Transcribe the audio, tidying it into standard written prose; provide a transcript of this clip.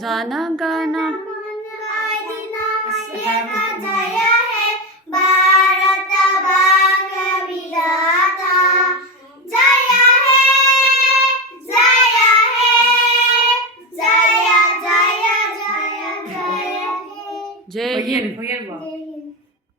जाना गाना जय हे भारत भाग्य विधाता जय हे जय जय जय जय जय जय हिंद जय